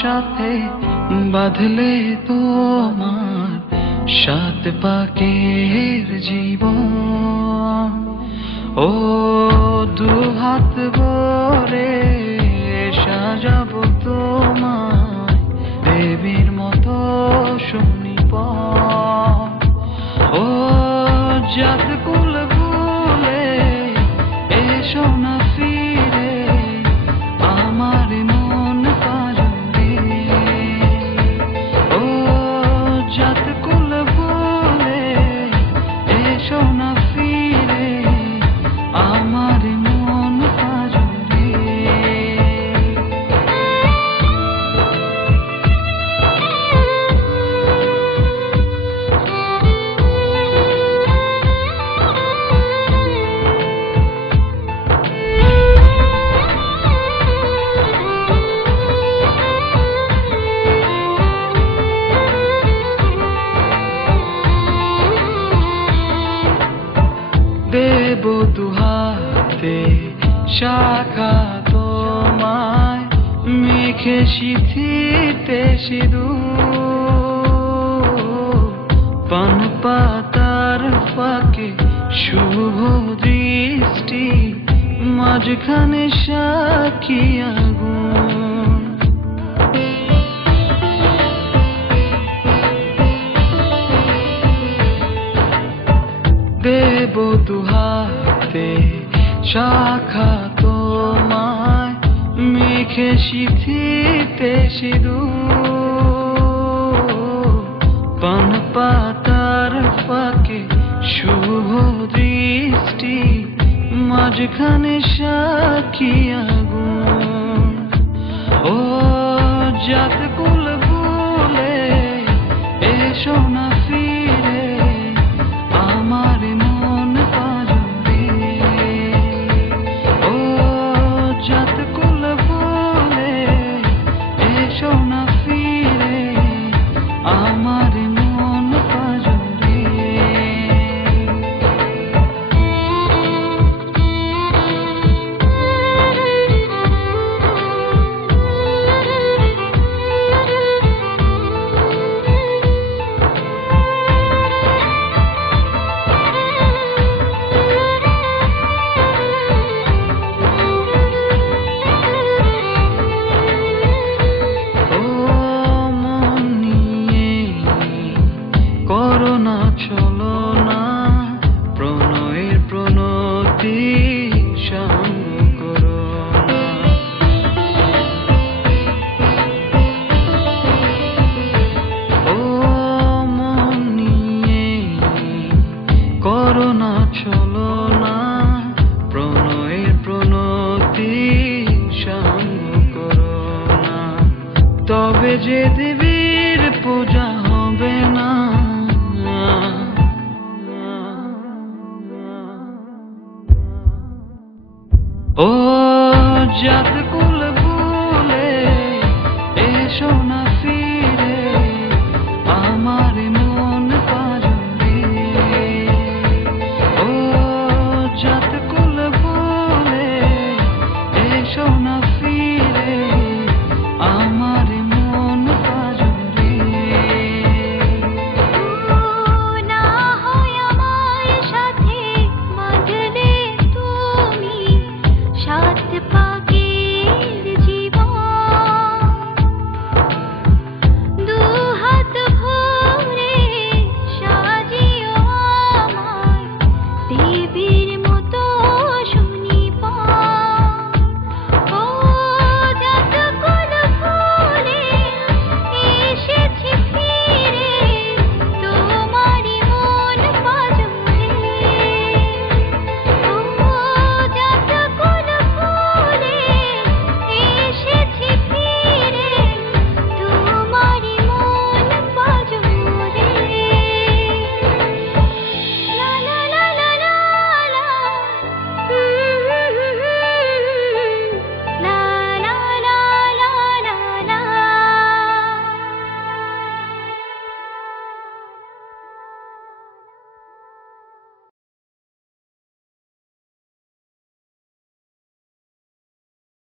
সাথে বাঁধলে তোমার সাত পাকের জীবন। ও দুহাত ভরে সাজাবো তোমায় দেবীর মতো শুনিব। ও জাত কুল ভুলে এসো না ফিরে আমার মন পাজরে। ও জাত কুল ভুলে এসো না ফিরে আমার মন পাজরে। দেব দুহাতে শাখা তোমায় মেখে সিঁথিতে সিঁদুর। পান পাতার ফাঁকে শুভ দৃষ্টি মাঝখানে সাক্ষী আগুন। দেব দুহাতে শাখা তোমায় মেখে সিঁথিতে সিঁদুর। পান পাতার ফাঁকে শুভ দৃষ্টি মাঝখানে সাক্ষী আগুন। ও জাত কুল ভুলে এসো না ফিরে আমার মন পাজরে। ও জাত কুল ভুলে এসো না ফিরে আমার মন পাজরে। করোনা চলো না প্রণয়ের প্রণতি সঙ্গ করো না। ও মন নিয়ে করোনা চলো